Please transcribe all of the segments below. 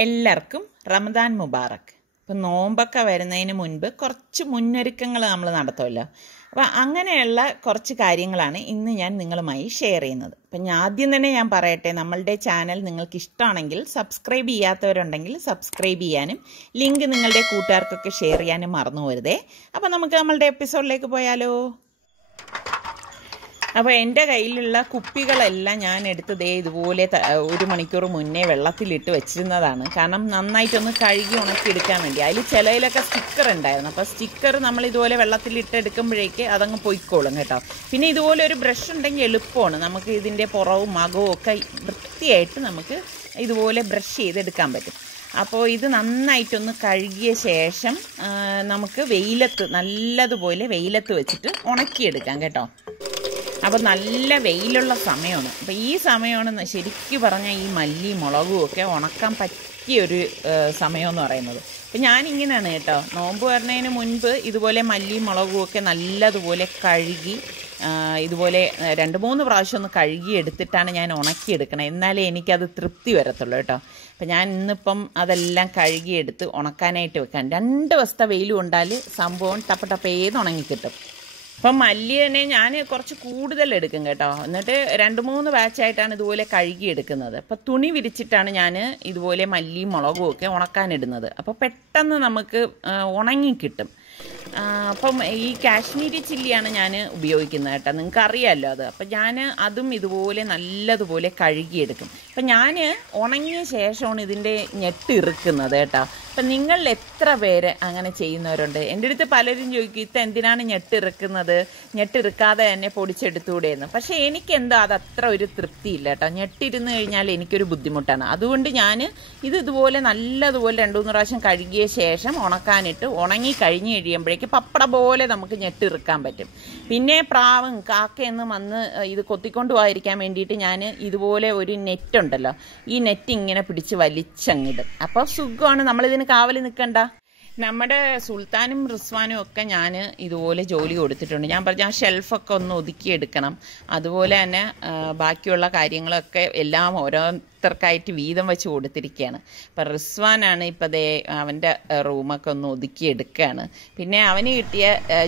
എല്ലാവർക്കും റമദാൻ മുബാറക്. ഇപ്പം നോമ്പൊക്കെ വരുന്നതിന് മുൻപ് കുറച്ച് മുന്നൊരുക്കങ്ങൾ നമ്മൾ നടത്തുമല്ലോ. അപ്പം അങ്ങനെയുള്ള കുറച്ച് കാര്യങ്ങളാണ് ഇന്ന് ഞാൻ നിങ്ങളുമായി ഷെയർ ചെയ്യുന്നത്. അപ്പം ആദ്യം തന്നെ ഞാൻ പറയട്ടെ, നമ്മളുടെ ചാനൽ നിങ്ങൾക്ക് ഇഷ്ടമാണെങ്കിൽ സബ്സ്ക്രൈബ് ചെയ്യാത്തവരുണ്ടെങ്കിൽ സബ്സ്ക്രൈബ് ചെയ്യാനും ലിങ്ക് നിങ്ങളുടെ കൂട്ടുകാർക്കൊക്കെ ഷെയർ ചെയ്യാനും മറന്നു പോരുതേ. അപ്പം നമുക്ക് നമ്മളുടെ എപ്പിസോഡിലേക്ക് പോയാലോ. അപ്പോൾ എൻ്റെ കയ്യിലുള്ള കുപ്പികളെല്ലാം ഞാൻ എടുത്ത് ഇതുപോലെ 1 മണിക്കൂർ മുന്നേ വെള്ളത്തിലിട്ട് വെച്ചിരുന്നതാണ്. കാരണം നന്നായിട്ടൊന്ന് കഴുകി ഉണക്കിയെടുക്കാൻ വേണ്ടി. അതിൽ ചിലയിലൊക്കെ സ്റ്റിക്കർ ഉണ്ടായിരുന്നു. അപ്പോൾ സ്റ്റിക്കർ നമ്മൾ ഇതുപോലെ വെള്ളത്തിലിട്ട് എടുക്കുമ്പോഴേക്ക് അതങ്ങ് പൊയ്ക്കോളും കേട്ടോ. പിന്നെ ഇതുപോലെ ഒരു ബ്രഷ് ഉണ്ടെങ്കിൽ എളുപ്പമാണ്. നമുക്ക് ഇതിൻ്റെ പുറവും മകവും ഒക്കെ വൃത്തിയായിട്ട് നമുക്ക് ഇതുപോലെ ബ്രഷ് ചെയ്തെടുക്കാൻ പറ്റും. അപ്പോൾ ഇത് നന്നായിട്ടൊന്ന് കഴുകിയ ശേഷം നമുക്ക് നല്ലതുപോലെ വെയിലത്ത് വെച്ചിട്ട് ഉണക്കിയെടുക്കാം കേട്ടോ. അപ്പോൾ നല്ല വെയിലുള്ള സമയമാണ്. അപ്പോൾ ഈ സമയമാണ് ശരിക്കും പറഞ്ഞാൽ ഈ മല്ലി മുളകും ഒക്കെ ഉണക്കാൻ പറ്റിയൊരു സമയമെന്ന് പറയുന്നത്. അപ്പം ഞാനിങ്ങനെയാണ് കേട്ടോ, നോമ്പ് വരുന്നതിന് മുൻപ് ഇതുപോലെ മല്ലി മുളകും ഒക്കെ നല്ലതുപോലെ കഴുകി ഇതുപോലെ 2-3 പ്രാവശ്യം ഒന്ന് കഴുകി എടുത്തിട്ടാണ് ഞാൻ ഉണക്കിയെടുക്കണം. എന്നാലേ എനിക്കത് തൃപ്തി വരത്തുള്ളൂ കേട്ടോ. അപ്പം ഞാൻ ഇന്നിപ്പം അതെല്ലാം കഴുകിയെടുത്ത് ഉണക്കാനായിട്ട് വെക്കാം. 2 ദിവസത്തെ വെയിൽ കൊണ്ടാൽ സംഭവം ടപ്പേന്ന് ഉണങ്ങിക്കിട്ടും. അപ്പം മല്ലി തന്നെ ഞാൻ കുറച്ച് കൂടുതൽ എടുക്കും കേട്ടോ. എന്നിട്ട് 2-3 ബാച്ചായിട്ടാണ് ഇതുപോലെ കഴുകിയെടുക്കുന്നത്. അപ്പം തുണി വിരിച്ചിട്ടാണ് ഞാൻ ഇതുപോലെ മല്ലിയും മുളകും ഒക്കെ ഉണക്കാനിടുന്നത്. അപ്പോൾ പെട്ടെന്ന് നമുക്ക് ഉണങ്ങിക്കിട്ടും. അപ്പം ഈ കാശ്മീരി ചില്ലിയാണ് ഞാൻ ഉപയോഗിക്കുന്നത് കേട്ടോ. നിങ്ങൾക്ക് അറിയാമല്ലോ അത്. അപ്പം ഞാൻ അതും ഇതുപോലെ നല്ലതുപോലെ കഴുകിയെടുക്കും. അപ്പം ഞാൻ ഉണങ്ങിയ ശേഷമാണ് ഇതിൻ്റെ ഞെട്ടിറുക്കുന്നത് കേട്ടോ. അപ്പം നിങ്ങൾ എത്ര പേര് അങ്ങനെ ചെയ്യുന്നവരുണ്ട്? എൻ്റെ അടുത്ത് പലരും ചോദിക്കും, ഇത് എന്തിനാണ് ഞെട്ടിറുക്കുന്നത്, ഞെട്ടിറുക്കാതെ തന്നെ പൊടിച്ചെടുത്തുകൂടെയെന്ന്. പക്ഷേ എനിക്കെന്തോ അതത്ര ഒരു തൃപ്തിയില്ല കേട്ടോ. ഞെട്ടിരുന്ന് കഴിഞ്ഞാൽ എനിക്കൊരു ബുദ്ധിമുട്ടാണ്. അതുകൊണ്ട് ഞാൻ ഇതുപോലെ നല്ലതുപോലെ 2-3 പ്രാവശ്യം കഴുകിയ ശേഷം ഉണക്കാനിട്ട് ഉണങ്ങി കഴിഞ്ഞ് കഴിയുമ്പോഴേക്ക് പപ്പട പോലെ നമുക്ക് ഞെട്ടിറുക്കാൻ പറ്റും. പിന്നെ പ്രാവും കാക്കയൊന്നും വന്ന് ഇത് കൊത്തിക്കൊണ്ട് പോകാതിരിക്കാൻ വേണ്ടിയിട്ട് ഞാൻ ഇതുപോലെ ഒരു നെറ്റ് ഉണ്ടല്ലോ, ഈ നെറ്റ് ഇങ്ങനെ പിടിച്ച് വലിച്ചങ്ങിടും. അപ്പോൾ സുഖമാണ്, നമ്മളിതിന് കാവൽ നിൽക്കണ്ട. നമ്മുടെ സുൽത്താനും റിസ്വാനും ഒക്കെ ഞാൻ ഇതുപോലെ ജോലി കൊടുത്തിട്ടുണ്ട്. ഞാൻ പറഞ്ഞ ആ ഷെൽഫൊക്കെ ഒന്ന് ഒതുക്കിയെടുക്കണം. അതുപോലെ തന്നെ ബാക്കിയുള്ള കാര്യങ്ങളൊക്കെ എല്ലാം ഓരോരുത്തർക്കായിട്ട് വീതം വെച്ച് കൊടുത്തിരിക്കുകയാണ്. അപ്പം റിസ്വാനാണ് ഇപ്പം അവൻ്റെ റൂമൊക്കെ ഒന്ന് ഒതുക്കിയെടുക്കുകയാണ്. പിന്നെ അവന് കിട്ടിയ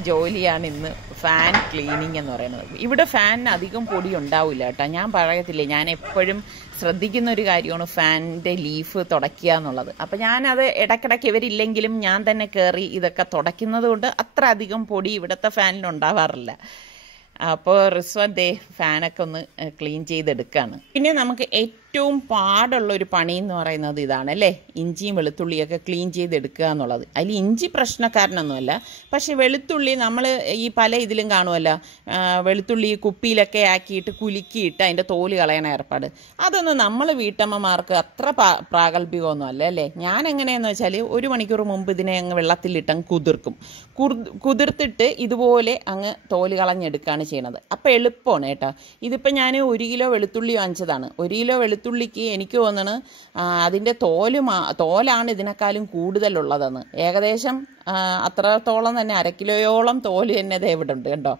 ജോലിയാണ് ഇന്ന് ഫാൻ ക്ലീനിങ് എന്ന് പറയുന്നത്. ഇവിടെ ഫാനിന് അധികം പൊടി ഉണ്ടാവില്ല കേട്ടോ. ഞാൻ പറയത്തില്ലേ, ഞാൻ എപ്പോഴും ശ്രദ്ധിക്കുന്ന ഒരു കാര്യമാണ് ഫാനിൻ്റെ ലീഫ് തുടയ്ക്കുക എന്നുള്ളത്. അപ്പം ഞാനത് ഇടയ്ക്കിടയ്ക്ക് ഇവരില്ലെങ്കിലും ഞാൻ തന്നെ കയറി ഇതൊക്കെ തുടയ്ക്കുന്നത് കൊണ്ട് അത്ര അധികം പൊടി ഇവിടുത്തെ ഫാനിലുണ്ടാവാറില്ല. അപ്പോൾ റിസ്വാൻ ഫാനൊക്കെ ഒന്ന് ക്ലീൻ ചെയ്തെടുക്കുകയാണ്. പിന്നെ നമുക്ക് ഏറ്റവും പാടുള്ളൊരു പണി എന്ന് പറയുന്നത് ഇതാണ് അല്ലേ, ഇഞ്ചിയും വെളുത്തുള്ളിയൊക്കെ ക്ലീൻ ചെയ്തെടുക്കുക എന്നുള്ളത്. അതിൽ ഇഞ്ചി പ്രശ്നക്കാരനൊന്നുമല്ല, പക്ഷെ വെളുത്തുള്ളി നമ്മൾ ഈ പല ഇതിലും കാണുമല്ലോ, വെളുത്തുള്ളി കുപ്പിയിലൊക്കെ ആക്കിയിട്ട് കുലുക്കിയിട്ട് അതിൻ്റെ തോല് കളയണ ഏർപ്പാട്. അതൊന്നും നമ്മൾ വീട്ടമ്മമാർക്ക് അത്ര പ്രാഗൽഭ്യമൊന്നും അല്ല അല്ലേ. ഞാൻ എങ്ങനെയാണെന്ന് വെച്ചാൽ 1 മണിക്കൂർ മുമ്പ് ഇതിനെ അങ്ങ് വെള്ളത്തിലിട്ടങ്ങ് കുതിർത്തിട്ട് ഇതുപോലെ അങ്ങ് തോല് കളഞ്ഞെടുക്കുകയാണ് ചെയ്യണത്. അപ്പോൾ എളുപ്പമാണ് കേട്ടോ. ഇതിപ്പോൾ ഞാൻ 1 കിലോ വെളുത്തുള്ളി വാങ്ങിച്ചതാണ്. 1 കിലോ വെളുത്തുള്ളിക്ക് എനിക്ക് തോന്നണ് അതിൻ്റെ തോലാണ് ഇതിനേക്കാളും കൂടുതലുള്ളതെന്ന്. ഏകദേശം അത്രത്തോളം തന്നെ 1/2 കിലോയോളം തോല് തന്നെ ഇവിടെ ഉണ്ട് കേട്ടോ.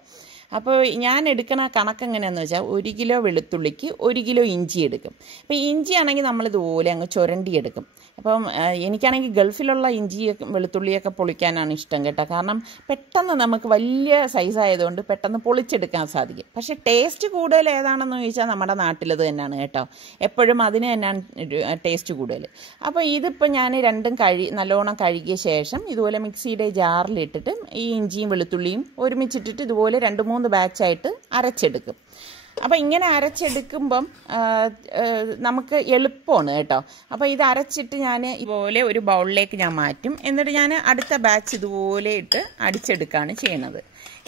അപ്പോൾ ഞാൻ എടുക്കണ കണക്ക് എങ്ങനെയാണെന്ന് വെച്ചാൽ 1 കിലോ വെളുത്തുള്ളിക്ക് 1 കിലോ ഇഞ്ചി എടുക്കും. അപ്പോൾ ഇഞ്ചി ആണെങ്കിൽ നമ്മളിതുപോലെ അങ്ങ് ചുരണ്ടിയെടുക്കും. അപ്പം എനിക്കാണെങ്കിൽ ഗൾഫിലുള്ള ഇഞ്ചിയൊക്കെ വെളുത്തുള്ളിയൊക്കെ പൊളിക്കാനാണ് ഇഷ്ടം കേട്ടോ. കാരണം പെട്ടെന്ന് നമുക്ക് വലിയ സൈസായതുകൊണ്ട് പെട്ടെന്ന് പൊളിച്ചെടുക്കാൻ സാധിക്കും. പക്ഷേ ടേസ്റ്റ് കൂടുതൽ ഏതാണെന്ന് ചോദിച്ചാൽ നമ്മുടെ നാട്ടിലത് തന്നെയാണ് കേട്ടോ. എപ്പോഴും അതിന് തന്നെയാണ് ടേസ്റ്റ് കൂടുതൽ. അപ്പോൾ ഇതിപ്പോൾ ഞാൻ രണ്ടും നല്ലോണം കഴുകിയ ശേഷം ഇതുപോലെ മിക്സിയുടെ ജാറിലിട്ടിട്ട് ഈ ഇഞ്ചിയും വെളുത്തുള്ളിയും ഒരുമിച്ചിട്ടിട്ട് ഇതുപോലെ 2-3 ബാച്ചായിട്ട് അരച്ചെടുക്കും. അപ്പം ഇങ്ങനെ അരച്ചെടുക്കുമ്പം നമുക്ക് എളുപ്പമാണ് കേട്ടോ. അപ്പോൾ ഇത് അരച്ചിട്ട് ഞാൻ ഇതുപോലെ ഒരു ബൗളിലേക്ക് ഞാൻ മാറ്റും. എന്നിട്ട് ഞാൻ അടുത്ത ബാച്ച് ഇതുപോലെ ഇട്ട് അടിച്ചെടുക്കുകയാണ് ചെയ്യുന്നത്.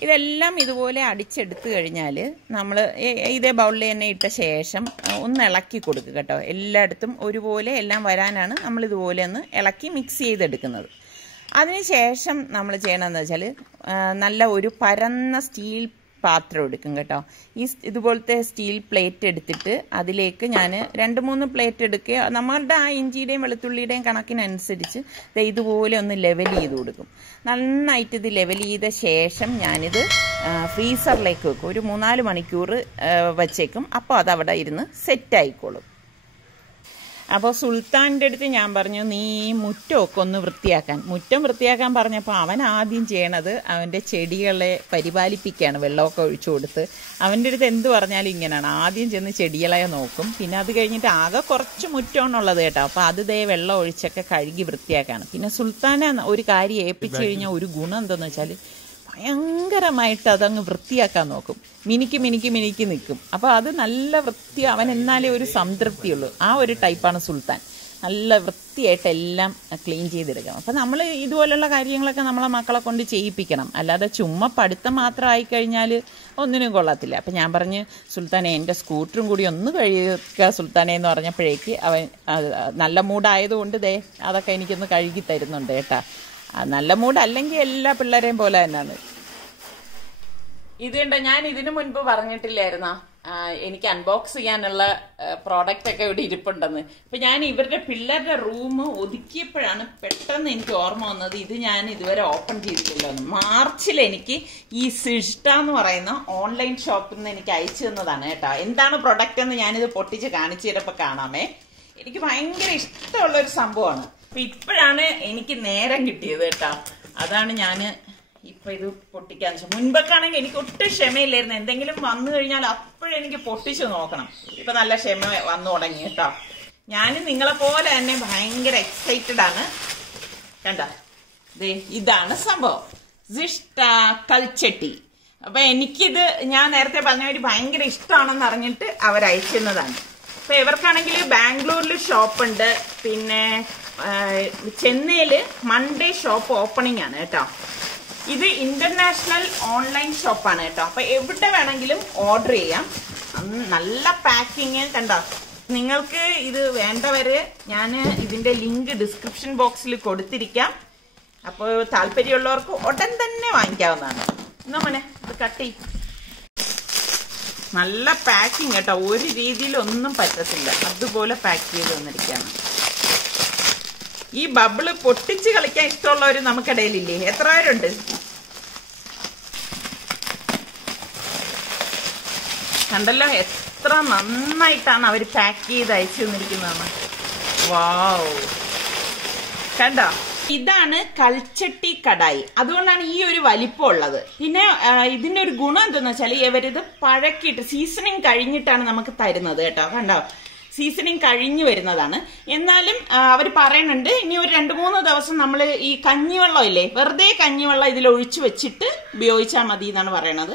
ഇതെല്ലാം ഇതുപോലെ അടിച്ചെടുത്ത് കഴിഞ്ഞാൽ നമ്മൾ ഇതേ ബൗളിൽ തന്നെ ഇട്ട ശേഷം ഒന്ന് ഇളക്കി കൊടുക്കുക കേട്ടോ. എല്ലായിടത്തും ഒരുപോലെ എല്ലാം വരാനാണ് നമ്മളിതുപോലെ ഒന്ന് ഇളക്കി മിക്സ് ചെയ്തെടുക്കുന്നത്. അതിനുശേഷം നമ്മൾ ചെയ്യണമെന്ന് വെച്ചാൽ നല്ല ഒരു പരന്ന സ്റ്റീൽ പാത്രം എടുക്കും കേട്ടോ. ഇതുപോലത്തെ സ്റ്റീൽ പ്ലേറ്റ് എടുത്തിട്ട് അതിലേക്ക് ഞാൻ 2-3 പ്ലേറ്റ് എടുക്കുക. നമ്മളുടെ ആ ഇഞ്ചിയുടെയും വെളുത്തുള്ളിയുടെയും കണക്കിനനുസരിച്ച് ഇതുപോലെ ഒന്ന് ലെവൽ ചെയ്ത് കൊടുക്കും. നന്നായിട്ട് ഇത് ലെവൽ ചെയ്ത ശേഷം ഞാനിത് ഫ്രീസറിലേക്ക് വെക്കും. ഒരു 3-4 മണിക്കൂർ വച്ചേക്കും. അപ്പോൾ അതവിടെ ഇരുന്ന് സെറ്റായിക്കോളും. അപ്പോൾ സുൽത്താൻ്റെ അടുത്ത് ഞാൻ പറഞ്ഞു, നീ മുറ്റമൊക്കെ ഒന്ന് വൃത്തിയാക്കാൻ. മുറ്റം വൃത്തിയാക്കാൻ പറഞ്ഞപ്പോൾ അവൻ ആദ്യം ചെയ്യണത് അവൻ്റെ ചെടികളെ പരിപാലിപ്പിക്കുകയാണ്, വെള്ളമൊക്കെ ഒഴിച്ചു കൊടുത്ത്. അവൻ്റെ അടുത്ത് എന്ത് പറഞ്ഞാലും ഇങ്ങനെയാണ്, ആദ്യം ചെന്ന് ചെടികളെ നോക്കും, പിന്നെ അത് കഴിഞ്ഞിട്ട് ആകെ കുറച്ച് മുറ്റമാണുള്ളത് കേട്ടോ. അപ്പോൾ അത് ദേ വെള്ളം ഒഴിച്ചൊക്കെ കഴുകി വൃത്തിയാക്കാണ്. പിന്നെ സുൽത്താനെ ഒരു കാര്യം ഏൽപ്പിച്ചു കഴിഞ്ഞാൽ ഒരു ഗുണം എന്താണെന്ന് വെച്ചാൽ ഭയങ്കരമായിട്ട് അതങ്ങ് വൃത്തിയാക്കാൻ നോക്കും, മിനിക്ക് നിൽക്കും. അപ്പോൾ അത് നല്ല വൃത്തി, അവൻ എന്നാലേ ഒരു സംതൃപ്തിയുള്ളൂ. ആ ഒരു ടൈപ്പാണ് സുൽത്താൻ, നല്ല വൃത്തിയായിട്ട് എല്ലാം ക്ലീൻ ചെയ്തെടുക്കണം. അപ്പം നമ്മൾ ഇതുപോലുള്ള കാര്യങ്ങളൊക്കെ നമ്മളെ മക്കളെ കൊണ്ട് ചെയ്യിപ്പിക്കണം, അല്ലാതെ ചുമ്മാ പഠിത്തം മാത്രം ആയിക്കഴിഞ്ഞാൽ ഒന്നിനും കൊള്ളത്തില്ല. അപ്പം ഞാൻ പറഞ്ഞ്, സുൽത്താനെ എൻ്റെ സ്കൂട്ടറും കൂടി ഒന്ന് കഴുകുക സുൽത്താനെ എന്ന് പറഞ്ഞപ്പോഴേക്ക് അവൻ നല്ല മൂഡായതുകൊണ്ട് ദേ അതൊക്കെ എനിക്കൊന്ന് കഴുകി തരുന്നുണ്ട് കേട്ടാ. നല്ല മൂഡ് അല്ലെങ്കിൽ എല്ലാ പിള്ളേരെയും പോലെ തന്നെയാണ്. ഇത് കണ്ടോ, ഞാൻ ഇതിനു മുൻപ് പറഞ്ഞിട്ടില്ലായിരുന്നോ എനിക്ക് അൺബോക്സ് ചെയ്യാനുള്ള പ്രോഡക്റ്റ് ഒക്കെ ഇവിടെ ഇരിപ്പുണ്ടെന്ന്. അപ്പൊ ഞാൻ ഇവരുടെ പിള്ളേരുടെ റൂം ഒതുക്കിയപ്പോഴാണ് പെട്ടെന്ന് എനിക്ക് ഓർമ്മ വന്നത്, ഇത് ഞാൻ ഇതുവരെ ഓപ്പൺ ചെയ്തിട്ടില്ല എന്ന്. മാർച്ചിൽ എനിക്ക് ഈ സിഷ്ട എന്ന് പറയുന്ന ഓൺലൈൻ ഷോപ്പിൽ നിന്ന് എനിക്ക് അയച്ചു തന്നതാണ് കേട്ടോ. എന്താണ് പ്രൊഡക്റ്റ് എന്ന് ഞാനിത് പൊട്ടിച്ച് കാണിച്ചു തരപ്പോൾ കാണാമേ. എനിക്ക് ഭയങ്കര ഇഷ്ടമുള്ളൊരു സംഭവമാണ്. അപ്പൊ ഇപ്പോഴാണ് എനിക്ക് നേരം കിട്ടിയത് കേട്ടോ. അതാണ് ഞാൻ ഇപ്പൊ ഇത് പൊട്ടിക്കാൻ വെച്ചാൽ. മുൻപൊക്കെയാണെങ്കിൽ എനിക്ക് ഒട്ടും ക്ഷമയില്ലായിരുന്നു, എന്തെങ്കിലും വന്നു കഴിഞ്ഞാൽ അപ്പോഴെനിക്ക് പൊട്ടിച്ചു നോക്കണം. ഇപ്പൊ നല്ല ക്ഷമ വന്നു തുടങ്ങി കേട്ടോ. ഞാൻ നിങ്ങളെ പോലെ തന്നെ ഭയങ്കര എക്സൈറ്റഡ് ആണ്. കണ്ട, ഇതാണ് സംഭവം, സിഷ്ട കൽച്ചട്ടി. അപ്പൊ എനിക്കിത് ഞാൻ നേരത്തെ പറഞ്ഞ ഒരു ഭയങ്കര ഇഷ്ടമാണെന്ന് അറിഞ്ഞിട്ട് അവരയച്ചുന്നതാണ്. അപ്പൊ ഇവർക്കാണെങ്കിൽ ബാംഗ്ലൂരിൽ ഷോപ്പുണ്ട്, പിന്നെ ചെന്നൈയില് മൺഡേ ഷോപ്പ് ഓപ്പണിംഗ് ആണ് കേട്ടോ. ഇത് ഇന്റർനാഷണൽ ഓൺലൈൻ ഷോപ്പാണ് കേട്ടോ. അപ്പൊ എവിടെ വേണമെങ്കിലും ഓർഡർ ചെയ്യാം. നല്ല പാക്കിങ് കണ്ടോ. നിങ്ങൾക്ക് ഇത് വേണ്ടവര് ഞാൻ ഇതിന്റെ ലിങ്ക് ഡിസ്ക്രിപ്ഷൻ ബോക്സിൽ കൊടുത്തിരിക്കാം. അപ്പോൾ താല്പര്യമുള്ളവർക്ക് ഉടൻ തന്നെ വാങ്ങിക്കാവുന്നതാണ്. എന്നാ മോനെ ഇത് കട്ട് ചെയ്യും. നല്ല പാക്കിങ് കേട്ടോ, ഒരു രീതിയിലൊന്നും പറ്റത്തില്ല, അതുപോലെ പാക്ക് ചെയ്ത് വന്നിരിക്കുകയാണ്. ഈ ബബിള് പൊട്ടിച്ച് കളിക്കാൻ ഇഷ്ടമുള്ളവർ നമുക്കിടയിലില്ലേ? എത്ര പേരുണ്ട്? കണ്ടല്ലോ എത്ര നന്നായിട്ടാണ് അവർ പാക്ക് ചെയ്ത് അയച്ചു തന്നിരിക്കുന്നതാണ്. വാവ്, കണ്ടോ? ഇതാണ് കൽച്ചട്ടി കടായി, അതുകൊണ്ടാണ് ഈ ഒരു വലിപ്പം ഉള്ളത്. പിന്നെ ഇതിന്റെ ഒരു ഗുണം എന്താന്ന് വെച്ചാൽ ഇവരിത് പഴക്കിയിട്ട് സീസണിങ് കഴിഞ്ഞിട്ടാണ് നമുക്ക് തരുന്നത് കേട്ടോ. കണ്ടോ, സീസണിങ് കഴിഞ്ഞു വരുന്നതാണ്. എന്നാലും അവർ പറയുന്നുണ്ട് ഇനി ഒരു 2-3 ദിവസം നമ്മൾ ഈ കഞ്ഞിവെള്ളം ഇല്ലേ, വെറുതെ കഞ്ഞിവെള്ളം ഇതിൽ ഒഴിച്ചു വെച്ചിട്ട് ഉപയോഗിച്ചാൽ മതി എന്നാണ് പറയണത്.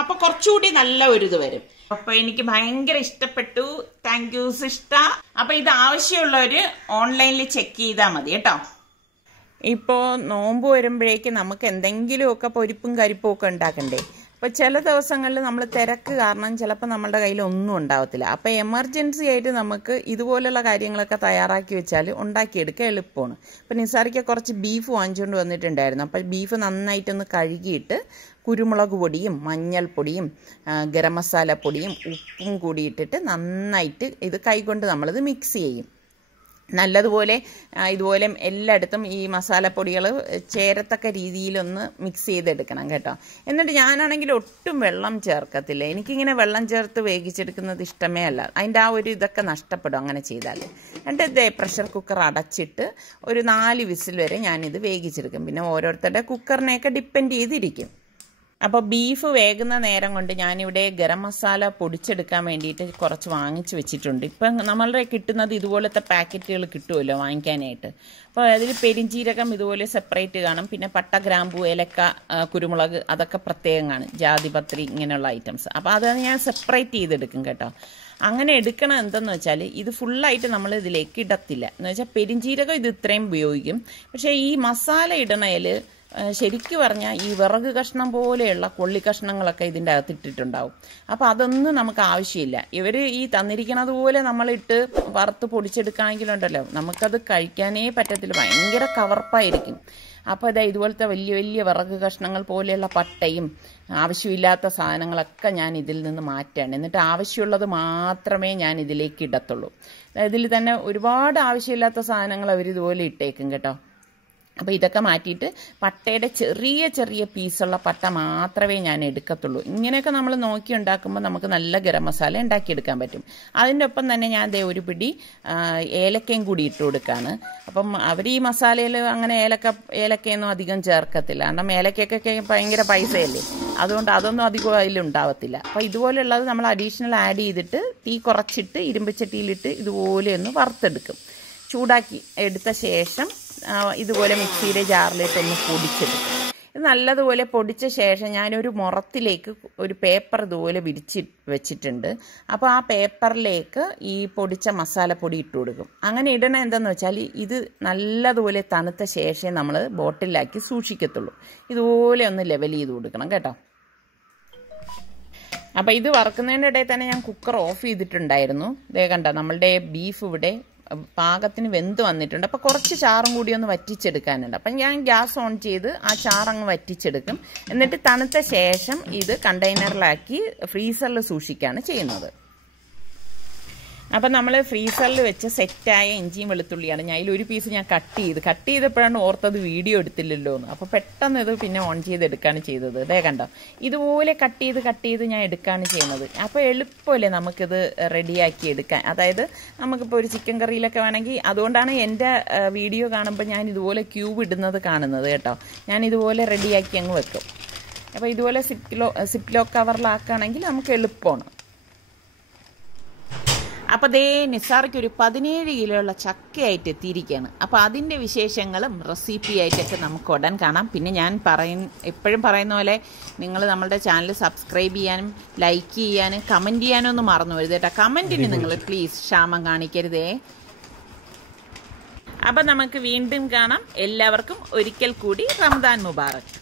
അപ്പൊ കുറച്ചുകൂടി നല്ല ഒരു ഇത് വരും. അപ്പൊ എനിക്ക് ഭയങ്കര ഇഷ്ടപ്പെട്ടു. താങ്ക് യു സിഷ്ട. അപ്പൊ ഇത് ആവശ്യമുള്ളവര് ഓൺലൈനിൽ ചെക്ക് ചെയ്താൽ മതി കേട്ടോ. ഇപ്പോൾ നോമ്പ് വരുമ്പോഴേക്ക് നമുക്ക് എന്തെങ്കിലുമൊക്കെ പൊരിപ്പും കരിപ്പും ഒക്കെ ഉണ്ടാക്കണ്ടേ. അപ്പോൾ ചില ദിവസങ്ങളിൽ നമ്മൾ തിരക്ക് കാരണം ചിലപ്പോൾ നമ്മളുടെ കയ്യിൽ ഒന്നും ഉണ്ടാവത്തില്ല. അപ്പോൾ എമർജൻസി ആയിട്ട് നമുക്ക് ഇതുപോലുള്ള കാര്യങ്ങളൊക്കെ തയ്യാറാക്കി വെച്ചാൽ ഉണ്ടാക്കിയെടുക്കാൻ എളുപ്പമാണ്. അപ്പോൾ നിസാറിക്ക് കുറച്ച് ബീഫ് വാങ്ങിച്ചുകൊണ്ട് വന്നിട്ടുണ്ടായിരുന്നു. അപ്പോൾ ബീഫ് നന്നായിട്ടൊന്ന് കഴുകിയിട്ട് കുരുമുളക് പൊടിയും മഞ്ഞൾപ്പൊടിയും ഗരം മസാല പൊടിയും ഉപ്പും കൂടി ഇട്ടിട്ട് നന്നായിട്ട് ഇത് കൈകൊണ്ട് നമ്മളിത് മിക്സ് ചെയ്യും. നല്ലതുപോലെ ഇതുപോലെ എല്ലായിടത്തും ഈ മസാലപ്പൊടികൾ ചേരത്തക്ക രീതിയിലൊന്ന് മിക്സ് ചെയ്തെടുക്കണം കേട്ടോ. എന്നിട്ട് ഞാനാണെങ്കിൽ ഒട്ടും വെള്ളം ചേർക്കത്തില്ല. എനിക്കിങ്ങനെ വെള്ളം ചേർത്ത് വേവിച്ചെടുക്കുന്നത് ഇഷ്ടമേ അല്ല. അതിൻ്റെ ആ ഒരു ഇതൊക്കെ നഷ്ടപ്പെടും അങ്ങനെ ചെയ്താൽ. എന്നിട്ട് പ്രഷർ കുക്കർ അടച്ചിട്ട് ഒരു 4 വിസിൽ വരെ ഞാനിത് വേവിച്ചെടുക്കും. പിന്നെ ഓരോരുത്തരുടെ കുക്കറിനെയൊക്കെ ഡിപ്പെൻഡ് ചെയ്തിരിക്കും. അപ്പോൾ ബീഫ് വേകുന്ന നേരം കൊണ്ട് ഞാനിവിടെ ഗരം മസാല പൊടിച്ചെടുക്കാൻ വേണ്ടിയിട്ട് കുറച്ച് വാങ്ങിച്ചു വെച്ചിട്ടുണ്ട്. ഇപ്പം നമ്മളുടെ കിട്ടുന്നത് ഇതുപോലത്തെ പാക്കറ്റുകൾ കിട്ടുമല്ലോ വാങ്ങിക്കാനായിട്ട്. അപ്പോൾ അതിൽ പെരിഞ്ചീരകം ഇതുപോലെ സെപ്പറേറ്റ് കാണും, പിന്നെ പട്ട, ഗ്രാമ്പൂ, ഏലക്ക, കുരുമുളക് അതൊക്കെ പ്രത്യേകം കാണും, ജാതിപത്രി ഇങ്ങനെയുള്ള ഐറ്റംസ്. അപ്പോൾ അത് ഞാൻ സെപ്പറേറ്റ് ചെയ്തെടുക്കും കേട്ടോ. അങ്ങനെ എടുക്കണം എന്തെന്ന് വെച്ചാൽ ഇത് ഫുള്ളായിട്ട് നമ്മൾ ഇതിലേക്ക് ഇടത്തില്ല. എന്ന് വെച്ചാൽ പെരിഞ്ചീരകം ഇത് ഇത്രയും ഉപയോഗിക്കും. പക്ഷേ ഈ മസാല ഇടണയിൽ ശരിക്കും പറഞ്ഞാൽ ഈ വിറക് കഷ്ണം പോലെയുള്ള കൊള്ളി കഷ്ണങ്ങളൊക്കെ ഇതിൻ്റെ അകത്ത് ഇട്ടിട്ടുണ്ടാവും. അപ്പോൾ അതൊന്നും നമുക്ക് ആവശ്യമില്ല. ഇവർ ഈ തന്നിരിക്കണത് പോലെ നമ്മളിട്ട് വറുത്ത് പൊടിച്ചെടുക്കുകയാണെങ്കിലുണ്ടല്ലോ നമുക്കത് കഴിക്കാനേ പറ്റത്തില്ല, ഭയങ്കര കവർപ്പായിരിക്കും. അപ്പോൾ ഇതാ ഇതുപോലത്തെ വലിയ വലിയ വിറക് കഷ്ണങ്ങൾ പോലെയുള്ള പട്ടയും ആവശ്യമില്ലാത്ത സാധനങ്ങളൊക്കെ ഞാൻ ഇതിൽ നിന്ന് മാറ്റാണ്. എന്നിട്ട് ആവശ്യമുള്ളത് മാത്രമേ ഞാൻ ഇതിലേക്ക് ഇടത്തുള്ളൂ. ഇതിൽ തന്നെ ഒരുപാട് ആവശ്യമില്ലാത്ത സാധനങ്ങൾ അവർ ഇതുപോലെ ഇട്ടേക്കും കേട്ടോ. അപ്പോൾ ഇതൊക്കെ മാറ്റിയിട്ട് പട്ടയുടെ ചെറിയ ചെറിയ പീസുള്ള പട്ട മാത്രമേ ഞാൻ എടുക്കത്തുള്ളൂ. ഇങ്ങനെയൊക്കെ നമ്മൾ നോക്കി ഉണ്ടാക്കുമ്പോൾ നമുക്ക് നല്ല ഗരം മസാല ഉണ്ടാക്കിയെടുക്കാൻ പറ്റും. അതിൻ്റെ ഒപ്പം തന്നെ ഞാൻ ദേ ഒരു പിടി ഏലക്കയും കൂടി ഇട്ട് കൊടുക്കുകയാണ്. അപ്പം അവർ ഈ മസാലയിൽ അങ്ങനെ ഏലക്കയൊന്നും അധികം ചേർക്കത്തില്ല, കാരണം ഏലക്കയൊക്കെ ഭയങ്കര പൈസയല്ലേ, അതുകൊണ്ട് അതൊന്നും അധികം അതിലുണ്ടാവത്തില്ല. അപ്പോൾ ഇതുപോലെയുള്ളത് നമ്മൾ അഡീഷണൽ ആഡ് ചെയ്തിട്ട് തീ കുറച്ചിട്ട് ഇരുമ്പച്ചട്ടിയിലിട്ട് ഇതുപോലെ ഒന്ന് വറുത്തെടുക്കും. ചൂടാക്കി എടുത്ത ശേഷം ഇതുപോലെ മിക്സിയുടെ ജാറിലിട്ടൊന്ന് പൊടിച്ചെടുക്കും. ഇത് നല്ലതുപോലെ പൊടിച്ച ശേഷം ഞാനൊരു മുറത്തിലേക്ക് ഒരു പേപ്പർ ഇതുപോലെ വിരിച്ച് വെച്ചിട്ടുണ്ട്. അപ്പോൾ ആ പേപ്പറിലേക്ക് ഈ പൊടിച്ച മസാലപ്പൊടി ഇട്ട് കൊടുക്കും. അങ്ങനെ ഇടണ എന്താണെന്ന് വെച്ചാൽ ഇത് നല്ലതുപോലെ തണുത്ത ശേഷം നമ്മൾ ബോട്ടിലാക്കി സൂക്ഷിക്കത്തുള്ളൂ. ഇതുപോലെ ഒന്ന് ലെവൽ ചെയ്ത് കൊടുക്കണം കേട്ടോ. അപ്പോൾ ഇത് വറുക്കുന്നതിൻ്റെ ഇടയിൽ തന്നെ ഞാൻ കുക്കർ ഓഫ് ചെയ്തിട്ടുണ്ടായിരുന്നു. ഇതേ കണ്ടോ, നമ്മളുടെ ബീഫ് ഇവിടെ പാകത്തിന് വെന്ത് വന്നിട്ടുണ്ട്. അപ്പോൾ കുറച്ച് ചാറും കൂടി ഒന്ന് വറ്റിച്ചെടുക്കാനുണ്ട്. അപ്പം ഞാൻ ഗ്യാസ് ഓൺ ചെയ്ത് ആ ചാറങ്ങ് വറ്റിച്ചെടുക്കും. എന്നിട്ട് തണുത്ത ശേഷം ഇത് കണ്ടെയ്നറിലാക്കി ഫ്രീസറിൽ സൂക്ഷിക്കുകയാണ് ചെയ്യുന്നത്. അപ്പം നമ്മൾ ഫ്രീസറിൽ വെച്ച് സെറ്റായ ഇഞ്ചിയും വെളുത്തുള്ളിയാണ്. ഞാൻ അതിലൊരു പീസ് ഞാൻ കട്ട് ചെയ്തപ്പോഴാണ് ഓർത്തത് വീഡിയോ എടുത്തില്ലല്ലോ എന്ന്. അപ്പോൾ പെട്ടെന്ന് ഇത് പിന്നെ ഓൺ ചെയ്തെടുക്കുകയാണ് ചെയ്തത്. ഇതേ കണ്ടോ, ഇതുപോലെ കട്ട് ചെയ്ത് ഞാൻ എടുക്കുകയാണ് ചെയ്യുന്നത്. അപ്പോൾ എളുപ്പമല്ലേ നമുക്കിത് റെഡിയാക്കി എടുക്കാൻ. അതായത് നമുക്കിപ്പോൾ ഒരു ചിക്കൻ കറിയിലൊക്കെ വേണമെങ്കിൽ, അതുകൊണ്ടാണ് എൻ്റെ വീഡിയോ കാണുമ്പോൾ ഞാൻ ഇതുപോലെ ക്യൂബ് ഇടുന്നത് കാണുന്നത് കേട്ടോ. ഞാൻ ഇതുപോലെ റെഡിയാക്കി അങ്ങ് വെക്കും. അപ്പോൾ ഇതുപോലെ സിപ്ലോ കവറിലാക്കുകയാണെങ്കിൽ നമുക്ക് എളുപ്പമാണ്. അപ്പോൾ ദേ നിസാർക്ക് ഒരു 17 കിലോയുള്ള ചക്കയായിട്ട് എത്തിയിരിക്കുകയാണ്. അപ്പോൾ അതിൻ്റെ വിശേഷങ്ങളും റെസിപ്പിയായിട്ടൊക്കെ നമുക്ക് ഉടൻ കാണാം. പിന്നെ ഞാൻ എപ്പോഴും പറയുന്ന പോലെ നിങ്ങൾ നമ്മളുടെ ചാനൽ സബ്സ്ക്രൈബ് ചെയ്യാനും ലൈക്ക് ചെയ്യാനും കമൻറ്റ് ചെയ്യാനും ഒന്നും മറന്നു വരുത് കേട്ടോ. കമൻറ്റിന് നിങ്ങൾ പ്ലീസ് ക്ഷാമം കാണിക്കരുതേ. അപ്പം നമുക്ക് വീണ്ടും കാണാം. എല്ലാവർക്കും ഒരിക്കൽ കൂടി റമദാൻ മുബാറക്.